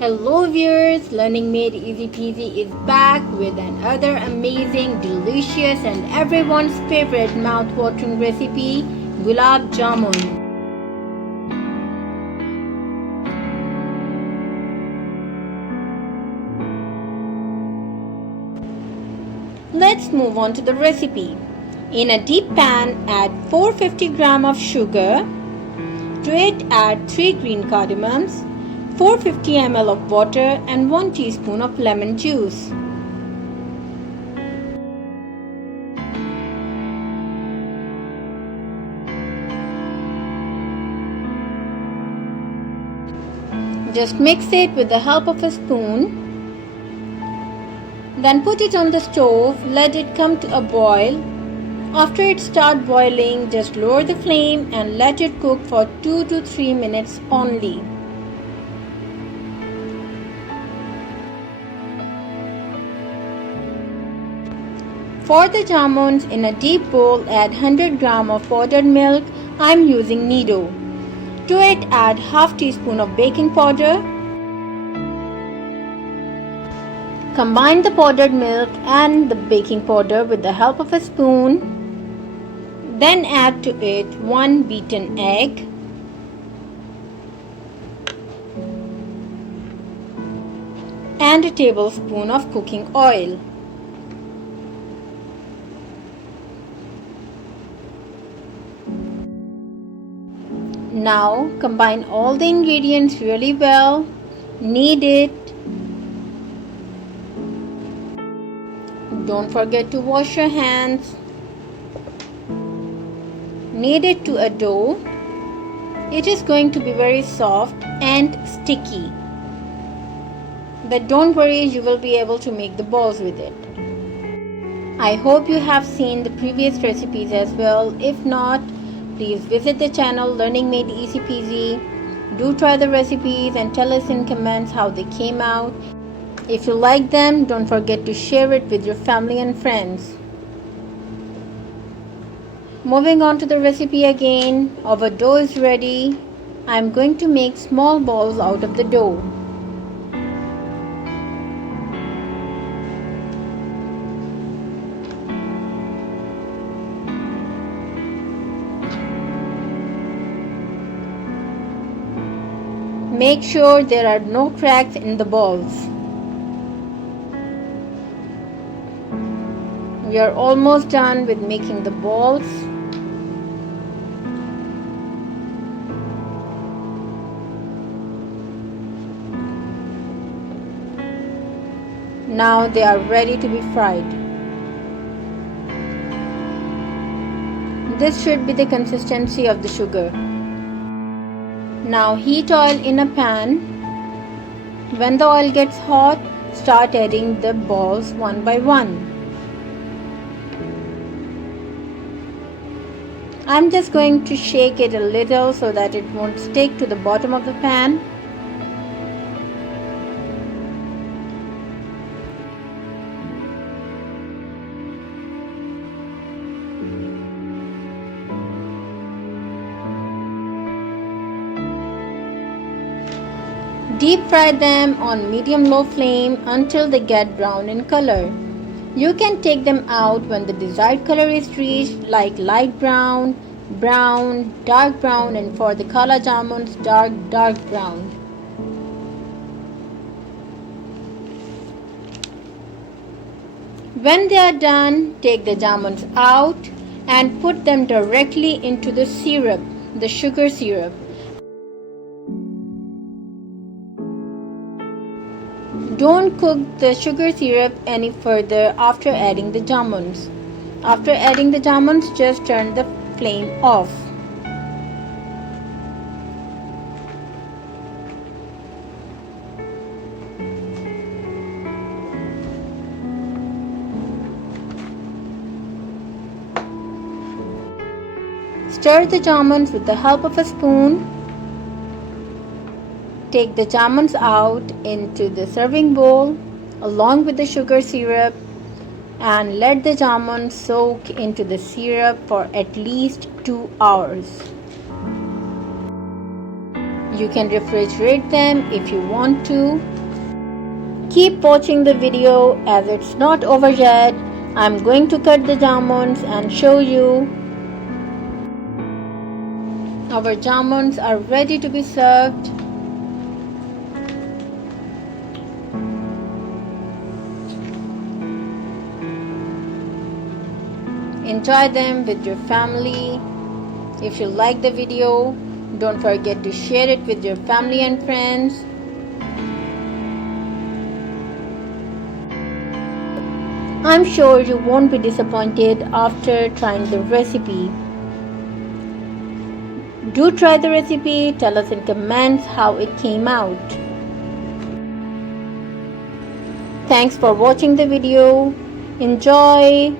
Hello viewers, Learning Made Easy Peasy is back with another amazing, delicious and everyone's favorite mouth-watering recipe, Gulab Jamun. Let's move on to the recipe. In a deep pan, add 450 gram of sugar. To it, add 3 green cardamoms, 450 ml of water and 1 teaspoon of lemon juice. Just mix it with the help of a spoon. Then put it on the stove, let it come to a boil. After it starts boiling, just lower the flame and let it cook for 2 to 3 minutes only. For the jamuns, in a deep bowl, add 100 gram of powdered milk. I am using Nido. To it, add half teaspoon of baking powder. Combine the powdered milk and the baking powder with the help of a spoon. Then add to it 1 beaten egg. And a tablespoon of cooking oil. Now combine all the ingredients really well. Knead it. Don't forget to wash your hands. Knead it to a dough. It is going to be very soft and sticky. But don't worry, you will be able to make the balls with it. I hope you have seen the previous recipes as well. If not, please visit the channel Learning Made Easy Peasy. Do try the recipes and tell us in comments how they came out. If you like them, don't forget to share it with your family and friends. Moving on to the recipe again, our dough is ready. I am going to make small balls out of the dough. Make sure there are no cracks in the balls. We are almost done with making the balls. Now they are ready to be fried. This should be the consistency of the sugar. Now heat oil in a pan. When the oil gets hot, start adding the balls one by one. I'm just going to shake it a little so that it won't stick to the bottom of the pan. Deep fry them on medium-low flame until they get brown in color. You can take them out when the desired color is reached, like light brown, brown, dark brown, and for the kalajamuns, dark brown. When they are done, take the jamuns out and put them directly into the syrup, the sugar syrup. Don't cook the sugar syrup any further after adding the jamuns. After adding the jamuns, just turn the flame off. Stir the jamuns with the help of a spoon. Take the jamuns out into the serving bowl along with the sugar syrup and let the jamun soak into the syrup for at least 2 hours. You can refrigerate them if you want to. Keep watching the video as it's not over yet. I'm going to cut the jamuns and show you. Our jamuns are ready to be served. Enjoy them with your family. If you like the video, don't forget to share it with your family and friends. I'm sure you won't be disappointed after trying the recipe. Do try the recipe, tell us in comments how it came out. Thanks for watching the video. Enjoy!